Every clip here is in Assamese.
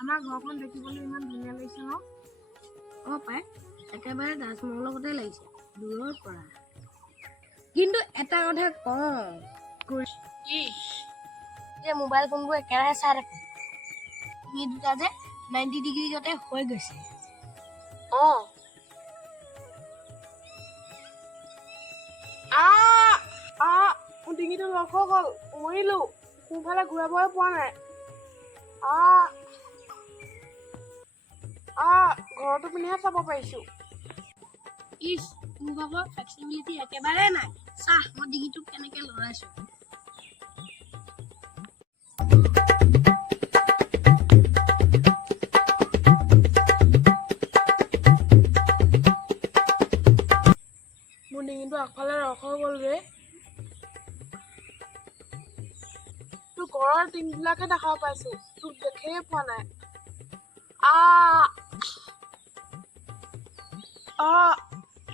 আমাৰ ঘৰখন দেখিবলৈ ইমান ধুনীয়া লাগিছে ন? পাই একেবাৰে তাজমহলৰ লগতে লাগিছে দূৰৰ পৰা। কিন্তু এটা কথা কওঁ, যে মোবাইল ফোনবোৰ একেৰাহে চাই থাকো, তুমি দুটা যে 90 ডিগ্ৰী গতে হৈ গৈছে। মোৰ ডিঙিটো লগ হৈ গ'ল, মৰিলো। সোঁফালে ঘূৰাবই পোৱা নাই। ঘৰতো পিনিহে চাব পাৰিছো। মোৰ ভাগৰ ফ্লেক্সিবিলিটি একেবাৰে নাই। চাহ মই ডিঙিটো কেনেকে লৰাইছো। মোৰ ডিঙিটো আগফালে ৰস হৈ গ'ল ৰে। তোৰ ঘৰৰ টিংবিলাকে দেখাব পাইছো, তোক দেখিয়ে পোৱা নাই।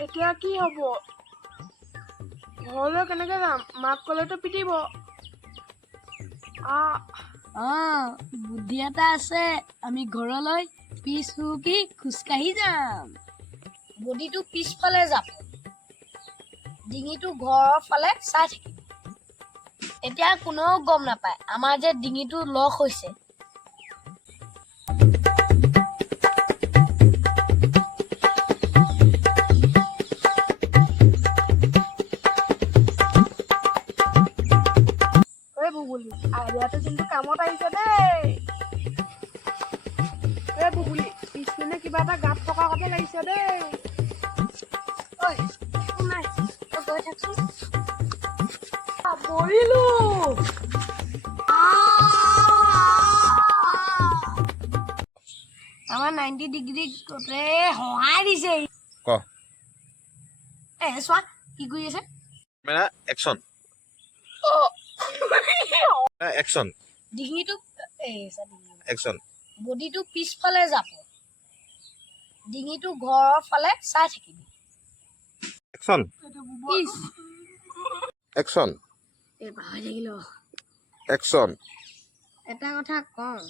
এতিয়া কি হব? ঘৰলৈ কেনেকে যাম? মাক কলেতো পিটিব। বুদ্ধি এটা আছে। আমি ঘৰলৈ পিছ হুকি খোজকাঢ়ি যাম। বডিটো পিছফালে যাব, ডিঙিটো ঘৰৰ ফালে চাই থাকিম। এতিয়া কোনেও গম নাপায় আমাৰ যে ডিঙিটো লগ হৈছে। আইডিয়াটো কিন্তু কামত আহিছে দেই। বুবুলি, পিছপিনে কিবা এটা গাঁত থকা কথা লাগিছে দেই। নাই গৈ থাকচোন। মৰিলো। আমাৰ 90 ডিগ্ৰী গতে সহায় দিছে। চোৱা কি কৰি আছে। ডিঙিটো বডিটো পিছফালে যাব, ডিঙিটো ঘৰৰ ফালে চাই থাকিবি। এটা কথা কওঁ,